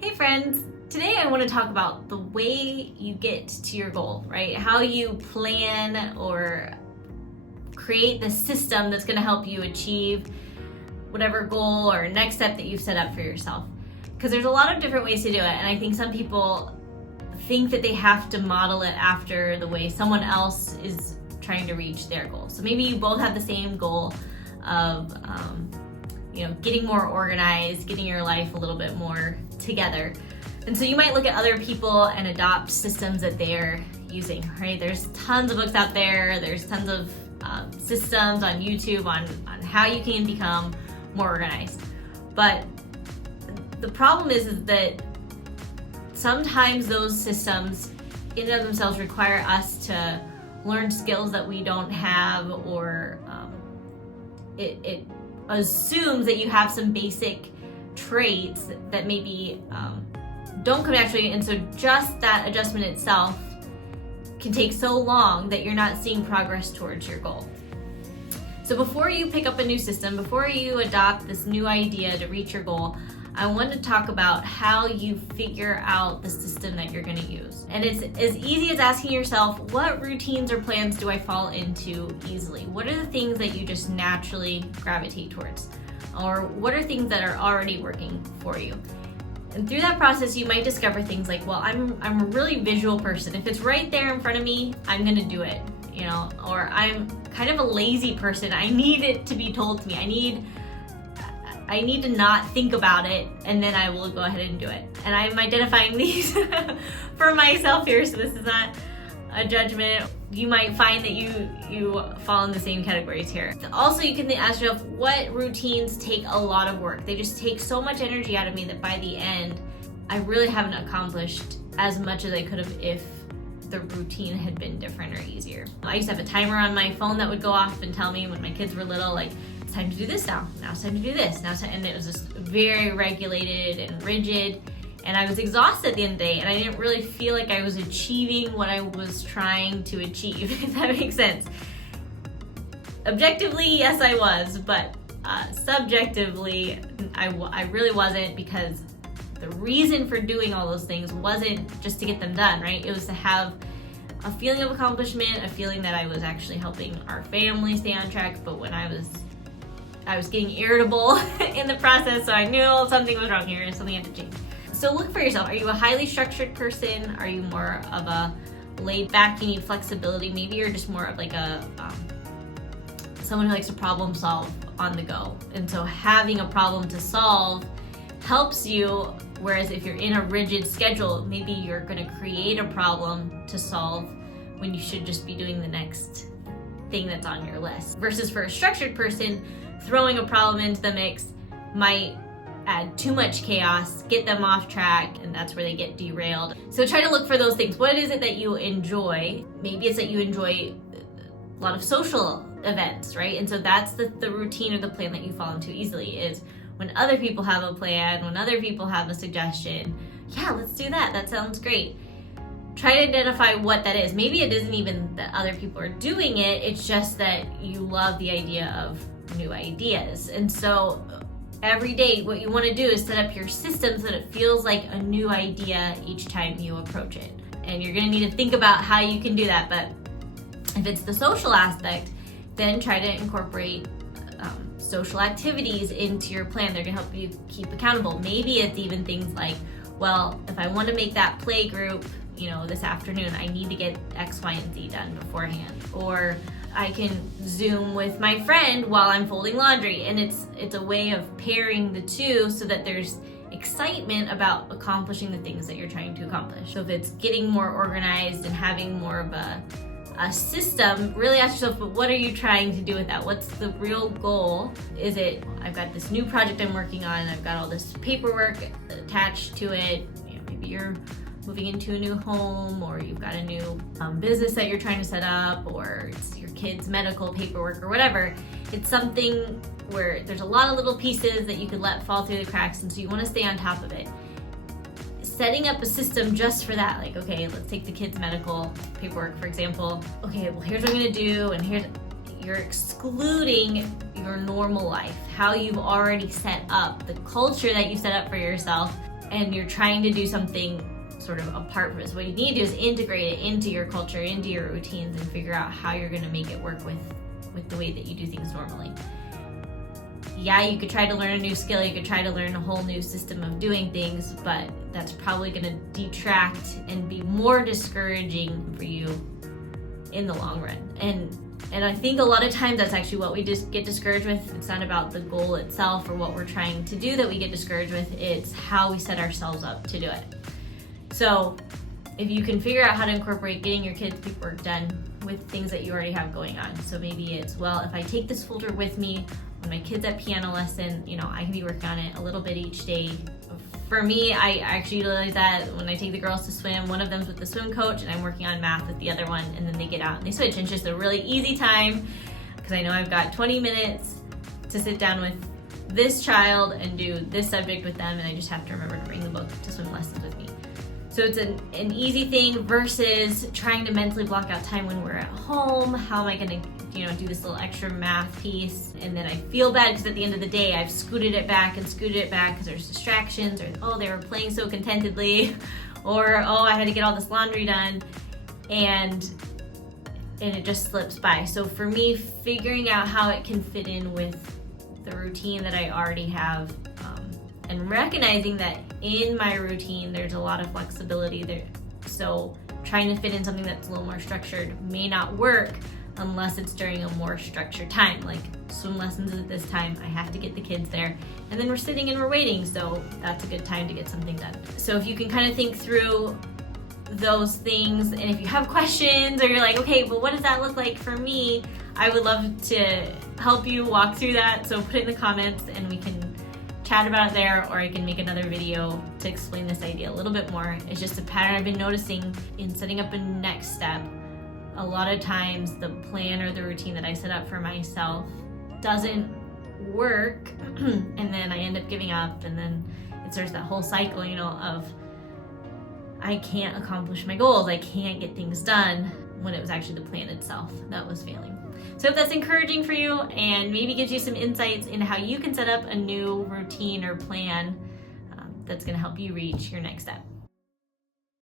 Hey friends, today I want to talk about the way you get to your goal, right? How you plan or create the system that's going to help you achieve whatever goal or next step that you've set up for yourself. Because there's a lot of different ways to do it, and I think some people think that they have to model it after the way someone else is trying to reach their goal. So maybe you both have the same goal of getting more organized, getting your life a little bit more together. And so you might look at other people and adopt systems that they're using, right? There's tons of books out there. There's tons of systems on YouTube on how you can become more organized. But the problem is that sometimes those systems in and of themselves require us to learn skills that we don't have, or it assumes that you have some basic traits that maybe don't come naturally, and so just that adjustment itself can take so long that you're not seeing progress towards your goal. So before you pick up a new system, before you adopt this new idea to reach your goal, I want to talk about how you figure out the system that you're going to use. And it's as easy as asking yourself, what routines or plans do I fall into easily? What are the things that you just naturally gravitate towards? Or what are things that are already working for you? And through that process, you might discover things like, well, I'm a really visual person. If it's right there in front of me, I'm going to do it, or I'm kind of a lazy person. I need it to be told to me. I need to not think about it, and then I will go ahead and do it. And I'm identifying these for myself here, so this is not a judgment. You might find that you fall in the same categories here. Also, you can ask yourself, what routines take a lot of work? They just take so much energy out of me that by the end, I really haven't accomplished as much as I could have if the routine had been different or easier. I used to have a timer on my phone that would go off and tell me when my kids were little, like, it's time to do this now it's time to do this, and it was just very regulated and rigid, and I was exhausted at the end of the day, and I didn't really feel like I was achieving what I was trying to achieve, if that makes sense. Objectively, yes, I was, but subjectively, I really wasn't, because the reason for doing all those things wasn't just to get them done, right? It was to have a feeling of accomplishment, a feeling that I was actually helping our family stay on track. But when I was getting irritable in the process, so I knew something was wrong here, something had to change. So look for yourself. Are you a highly structured person? Are you more of a laid back, you need flexibility? Maybe you're just more of like someone who likes to problem solve on the go. And so having a problem to solve helps you, whereas if you're in a rigid schedule, maybe you're going to create a problem to solve when you should just be doing the next thing that's on your list. Versus for a structured person, throwing a problem into the mix might add too much chaos, get them off track, and that's where they get derailed. So try to look for those things. What is it that you enjoy? Maybe it's that you enjoy a lot of social events, right? And so that's the routine or the plan that you fall into easily, is when other people have a plan, when other people have a suggestion, yeah, let's do that. That sounds great. Try to identify what that is. Maybe it isn't even that other people are doing it. It's just that you love the idea of new ideas. And so every day, what you want to do is set up your system so that it feels like a new idea each time you approach it. And you're going to need to think about how you can do that. But if it's the social aspect, then try to incorporate social activities into your plan. They're going to help you keep accountable. Maybe it's even things like, well, if I want to make that play group, this afternoon, I need to get X, Y, and Z done beforehand. Or I can Zoom with my friend while I'm folding laundry. And it's a way of pairing the two so that there's excitement about accomplishing the things that you're trying to accomplish. So if it's getting more organized and having more of a system, really ask yourself, but what are you trying to do with that? What's the real goal? Is it, I've got this new project I'm working on, and I've got all this paperwork attached to it. Maybe you're moving into a new home, or you've got a new business that you're trying to set up, or it's your kid's medical paperwork or whatever. It's something where there's a lot of little pieces that you could let fall through the cracks, and so you want to stay on top of it. Setting up a system just for that, like, okay, let's take the kids' medical paperwork, for example. Okay, well, here's what I'm gonna do, and you're excluding your normal life, how you've already set up, the culture that you set up for yourself. and you're trying to do something sort of apart from it. So what you need to do is integrate it into your culture, into your routines, and figure out how you're gonna make it work with the way that you do things normally. Yeah, you could try to learn a new skill, you could try to learn a whole new system of doing things, but that's probably gonna detract and be more discouraging for you in the long run. And I think a lot of times that's actually what we just get discouraged with. It's not about the goal itself or what we're trying to do that we get discouraged with, it's how we set ourselves up to do it. So if you can figure out how to incorporate getting your kids' paperwork done with things that you already have going on. So maybe it's, well, if I take this folder with me when my kid's at piano lesson, I can be working on it a little bit each day. For me, I actually utilize that when I take the girls to swim. One of them's with the swim coach and I'm working on math with the other one, and then they get out and they switch. And it's just a really easy time because I know I've got 20 minutes to sit down with this child and do this subject with them, and I just have to remember to bring the book to swim lessons with me. So it's an easy thing versus trying to mentally block out time when we're at home. How am I gonna do this little extra math piece? And then I feel bad because at the end of the day, I've scooted it back because there's distractions, or oh, they were playing so contentedly, or oh, I had to get all this laundry done, and it just slips by. So for me, figuring out how it can fit in with the routine that I already have, and recognizing that in my routine, there's a lot of flexibility there. So trying to fit in something that's a little more structured may not work unless it's during a more structured time, like swim lessons at this time, I have to get the kids there, and then we're sitting and we're waiting, so that's a good time to get something done. So if you can kind of think through those things, and if you have questions, or you're like, okay, well, what does that look like for me? I would love to help you walk through that, so put it in the comments and we can chat about it there, or I can make another video to explain this idea a little bit more. It's just a pattern I've been noticing in setting up a next step. A lot of times the plan or the routine that I set up for myself doesn't work, and then I end up giving up, and then it starts that whole cycle, of I can't accomplish my goals, I can't get things done, when it was actually the plan itself that was failing. So if that's encouraging for you and maybe gives you some insights into how you can set up a new routine or plan that's going to help you reach your next step.